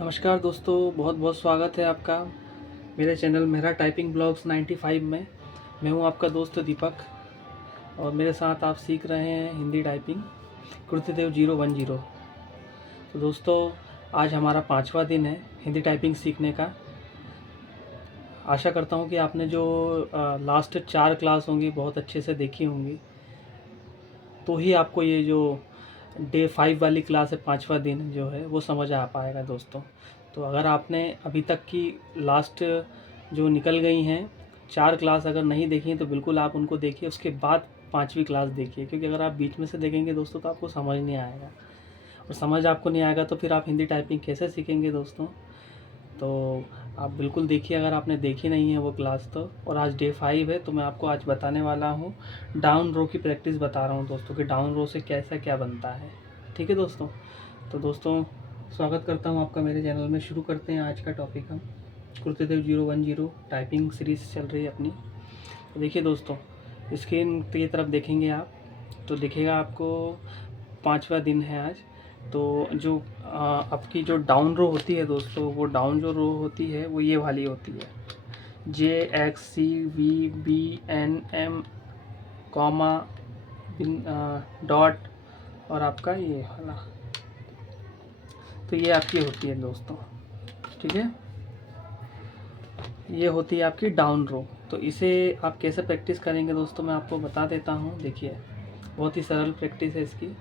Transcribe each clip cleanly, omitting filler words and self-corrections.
नमस्कार दोस्तों, बहुत बहुत स्वागत है आपका मेरे चैनल मेरा टाइपिंग ब्लॉग्स 95 में। मैं हूं आपका दोस्त दीपक और मेरे साथ आप सीख रहे हैं हिंदी टाइपिंग कृतिदेव 010। तो दोस्तों, आज हमारा 5वां दिन है हिंदी टाइपिंग सीखने का। आशा करता हूं कि आपने जो लास्ट 4 क्लास होंगी बहुत अच्छे से देखी होंगी, तो ही आपको ये जो डे 5 वाली क्लास है, 5वां दिन जो है वो समझ आ पाएगा दोस्तों। तो अगर आपने अभी तक की लास्ट जो निकल गई हैं 4 क्लास अगर नहीं देखी हैं तो बिल्कुल आप उनको देखिए, उसके बाद 5वीं क्लास देखिए, क्योंकि अगर आप बीच में से देखेंगे दोस्तों तो आपको समझ नहीं आएगा, और समझ आपको नहीं आएगा तो फिर आप हिंदी टाइपिंग कैसे सीखेंगे दोस्तों। तो आप बिल्कुल देखिए अगर आपने देखी नहीं है वो क्लास तो। और आज डे 5 है तो मैं आपको आज बताने वाला हूँ, डाउन रो की प्रैक्टिस बता रहा हूँ दोस्तों कि डाउन रो से कैसा क्या बनता है। ठीक है दोस्तों। तो दोस्तों, स्वागत करता हूँ आपका मेरे चैनल में। शुरू करते हैं आज का टॉपिक हम। कृतिदेव 010 टाइपिंग सीरीज़ चल रही है अपनी। तो देखिए दोस्तों, स्क्रीन की तरफ देखेंगे आप तो दिखेगा आपको 5वां दिन है आज। तो जो आपकी जो डाउन रो होती है दोस्तों, वो डाउन जो रो होती है वो ये वाली होती है, JXCVBNM कॉमा डॉट और आपका ये वाला। तो ये आपकी होती है दोस्तों, ठीक है। ये होती है आपकी डाउन रो। तो इसे आप कैसे प्रैक्टिस करेंगे दोस्तों, मैं आपको बता देता हूँ। देखिए, बहुत ही सरल प्रैक्टिस है इसकी।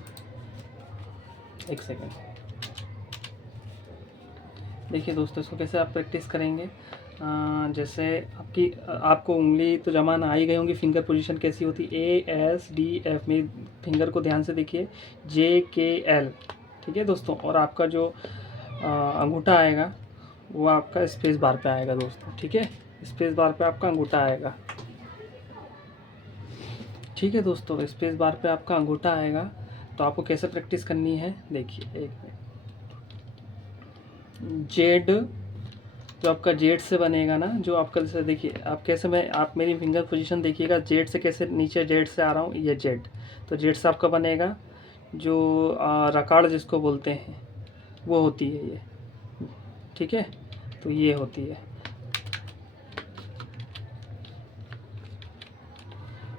एक सेकेंड। देखिए दोस्तों, इसको कैसे आप प्रैक्टिस करेंगे। जैसे आपको उंगली तो जमाना आ ही गई होंगी। फिंगर पोजीशन कैसी होती है, ASDF में फिंगर को ध्यान से देखिए, JKL, ठीक है दोस्तों। और आपका जो अंगूठा आएगा वो आपका स्पेस बार पे आएगा दोस्तों, ठीक है। स्पेस बार पे आपका अंगूठा आएगा, ठीक है दोस्तों। स्पेस बार पे आपका अंगूठा आएगा। तो आपको कैसे प्रैक्टिस करनी है, देखिए एक मिनट। जेड जो आपका जेड से बनेगा ना, जो आपका जैसे देखिए आप कैसे, मैं आप मेरी फिंगर पोजीशन देखिएगा, जेड से कैसे नीचे जेड से आ रहा हूँ, ये जेड। तो जेड से आपका बनेगा जो रकाड़ जिसको बोलते हैं वो होती है ये, ठीक है। तो ये होती है।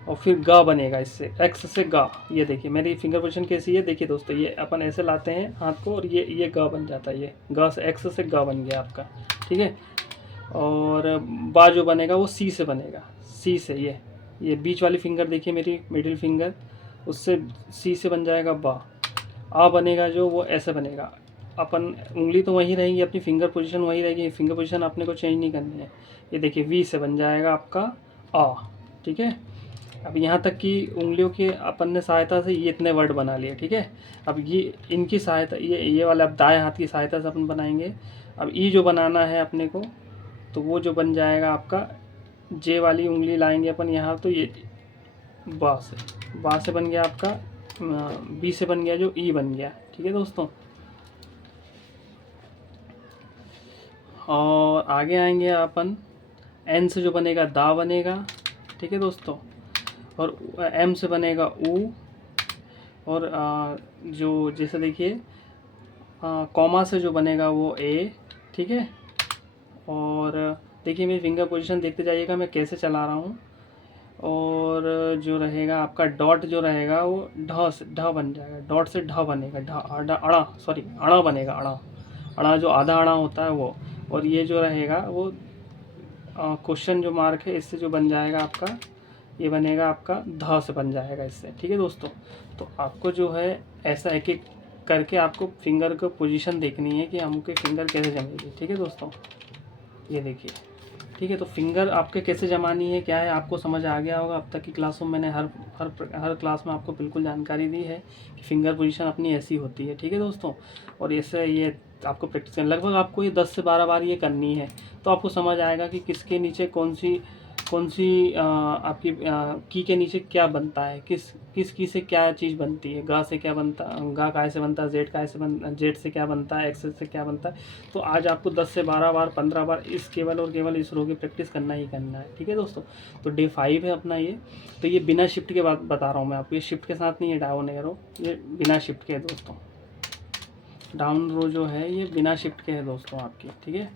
और फिर गा बनेगा इससे, एक्स से गा। ये देखिए मेरी फिंगर पोजीशन कैसी है, देखिए दोस्तों, ये अपन ऐसे लाते हैं हाथ को और ये गा बन जाता है। ये गा से एक्स से गा बन गया आपका, ठीक है। और बा जो बनेगा वो सी से बनेगा, सी से। ये बीच वाली फिंगर देखिए मेरी मिडिल फिंगर, उससे सी से बन जाएगा बा। आ बनेगा जो वो ऐसे बनेगा। अपन उंगली तो वहीं रहेगी, अपनी फिंगर पोजीशन वहीं रहेगी, फिंगर पोजीशन अपने को चेंज नहीं करनी है। ये देखिए वी से बन जाएगा आपका आ, ठीक है। अब यहाँ तक कि उंगलियों की अपन ने सहायता से ये इतने वर्ड बना लिए, ठीक है। अब ये इनकी सहायता, ये वाला अब दाएं हाथ की सहायता से अपन बनाएंगे। अब ई जो बनाना है अपने को, तो वो जो बन जाएगा आपका, जे वाली उंगली लाएंगे अपन यहाँ, तो ये बा से बन गया आपका, बी से बन गया जो ई बन गया, ठीक है दोस्तों। और आगे आएंगे अपन, एन से जो बनेगा दा बनेगा, ठीक है दोस्तों। और एम से बनेगा ऊ। और जो जैसे देखिए कॉमा से जो बनेगा वो ए, ठीक है। और देखिए मेरी फिंगर पोजीशन देखते जाइएगा मैं कैसे चला रहा हूँ। और जो रहेगा आपका डॉट जो रहेगा वो ढ से ढ बन जाएगा, डॉट से ढ बनेगा, ढ अड़ा, सॉरी अड़ा बनेगा, अड़ा। अड़ा जो आधा अड़ा होता है वो। और ये जो रहेगा वो क्वेश्चन जो मार्क है, इससे जो बन जाएगा आपका, ये बनेगा आपका ध से बन जाएगा इससे, ठीक है दोस्तों। तो आपको जो है ऐसा एक एक करके आपको फिंगर को पोजीशन देखनी है कि हमको फिंगर कैसे जमेगी, ठीक है दोस्तों। ये देखिए, ठीक है। तो फिंगर आपके कैसे जमानी है क्या है आपको समझ आ गया होगा। अब तक की क्लासों में मैंने हर क्लास में आपको बिल्कुल जानकारी दी है कि फिंगर पोजीशन अपनी ऐसी होती है, ठीक है दोस्तों। और ऐसे ये आपको प्रैक्टिस करनी, लगभग आपको ये 10 से 12 बार ये करनी है। तो आपको समझ आएगा कि किसके नीचे कौन सी आपकी की के नीचे क्या बनता है, किस की से क्या चीज़ बनती है। गा से क्या बनता, गा काय से बनता है, जेड काय से जेड से क्या बनता है, एक्स से क्या बनता है। तो आज आपको 10 से 12 बार 15 बार इस केवल और केवल इस रो की प्रैक्टिस करना ही करना है, ठीक है दोस्तों। तो डे 5 है अपना ये। तो ये बिना शिफ्ट के बात बता रहा हूँ मैं आपको, ये शिफ्ट के साथ नहीं है डाउन एरो, ये बिना शिफ्ट के है दोस्तों। डाउन रो जो है ये बिना शिफ्ट के है दोस्तों आपकी, ठीक है।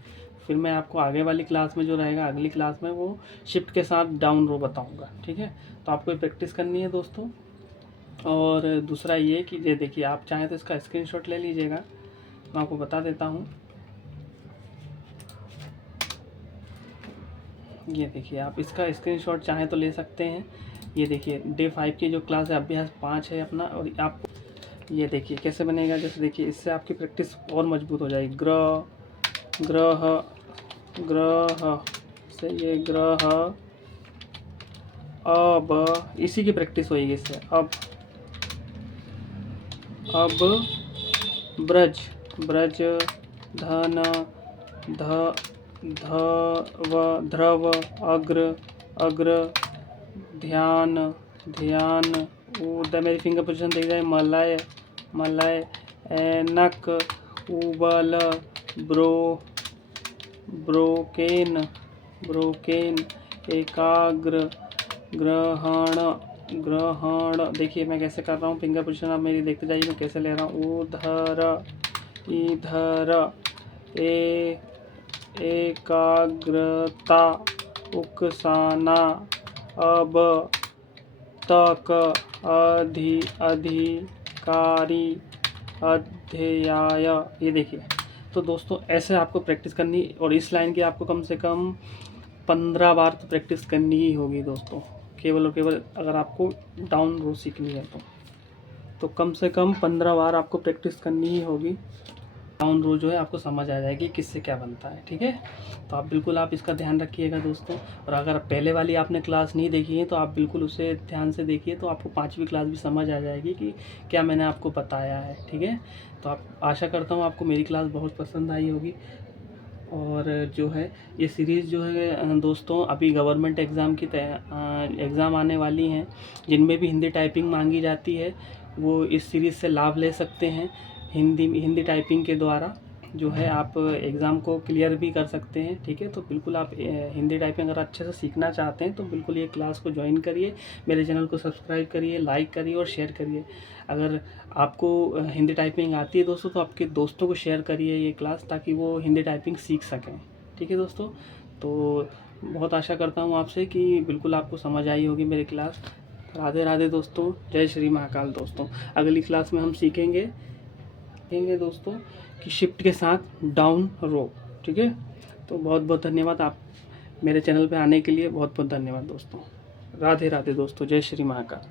फिर मैं आपको आगे वाली क्लास में जो रहेगा, अगली क्लास में, वो शिफ्ट के साथ डाउन रो बताऊंगा, ठीक है। तो आपको ये प्रैक्टिस करनी है दोस्तों। और दूसरा ये कि ये देखिए, आप चाहें तो इसका स्क्रीनशॉट ले लीजिएगा, मैं आपको बता देता हूँ। ये देखिए, आप इसका स्क्रीनशॉट चाहें तो ले सकते हैं। ये देखिए, डे 5 की जो क्लास है, अभ्यास 5 है अपना। और आप ये देखिए कैसे बनेगा, जैसे देखिए, इससे आपकी प्रैक्टिस और मजबूत हो जाएगी। ग्रह ग्रह से ये ग्रह, अब इसी की प्रैक्टिस होगी इससे। अब ब्रज धन ध्रव अग्र ध्यान मेरी फिंगर पोजीशन देख जाए। मलय ऐनक उबल ब्रोकेन एकाग्र ग्रहण। देखिए मैं कैसे कर रहा हूँ, फिंगर पोजीशन आप मेरी देखते जाइए, मैं कैसे ले रहा हूँ। इधर एकाग्रता उकसाना। अब तक अधिकारी अध्याय। ये देखिए, तो दोस्तों ऐसे आपको प्रैक्टिस करनी, और इस लाइन की आपको कम से कम 15 बार तो प्रैक्टिस करनी ही होगी दोस्तों, केवल और केवल अगर आपको डाउन रो सीखनी है तो कम से कम 15 बार आपको प्रैक्टिस करनी ही होगी। डाउन रो जो है आपको समझ आ जाएगी किससे क्या बनता है, ठीक है। तो आप बिल्कुल आप इसका ध्यान रखिएगा दोस्तों। और अगर पहले वाली आपने क्लास नहीं देखी है तो आप बिल्कुल उसे ध्यान से देखिए, तो आपको 5वीं क्लास भी समझ आ जाएगी कि क्या मैंने आपको बताया है, ठीक है। तो आप, आशा करता हूँ आपको मेरी क्लास बहुत पसंद आई होगी। और जो है ये सीरीज़ जो है दोस्तों, अभी गवर्नमेंट एग्ज़ाम की एग्ज़ाम आने वाली हैं, जिनमें भी हिंदी टाइपिंग मांगी जाती है, वो इस सीरीज़ से लाभ ले सकते हैं। हिंदी टाइपिंग के द्वारा जो है आप एग्ज़ाम को क्लियर भी कर सकते हैं, ठीक है। तो बिल्कुल आप हिंदी टाइपिंग अगर अच्छे से सीखना चाहते हैं तो बिल्कुल ये क्लास को ज्वाइन करिए, मेरे चैनल को सब्सक्राइब करिए, लाइक करिए और शेयर करिए। अगर आपको हिंदी टाइपिंग आती है दोस्तों तो आपके दोस्तों को शेयर करिए ये क्लास, ताकि वो हिंदी टाइपिंग सीख सकें, ठीक है दोस्तों। तो बहुत आशा करता हूँ आपसे कि बिल्कुल आपको समझ आई होगी मेरी क्लास। राधे राधे दोस्तों, जय श्री महाकाल दोस्तों। अगली क्लास में हम सीखेंगे दोस्तों कि शिफ्ट के साथ डाउन रो, ठीक है। तो बहुत बहुत धन्यवाद, आप मेरे चैनल पे आने के लिए बहुत बहुत धन्यवाद दोस्तों। राधे राधे दोस्तों, जय श्री महाकाल।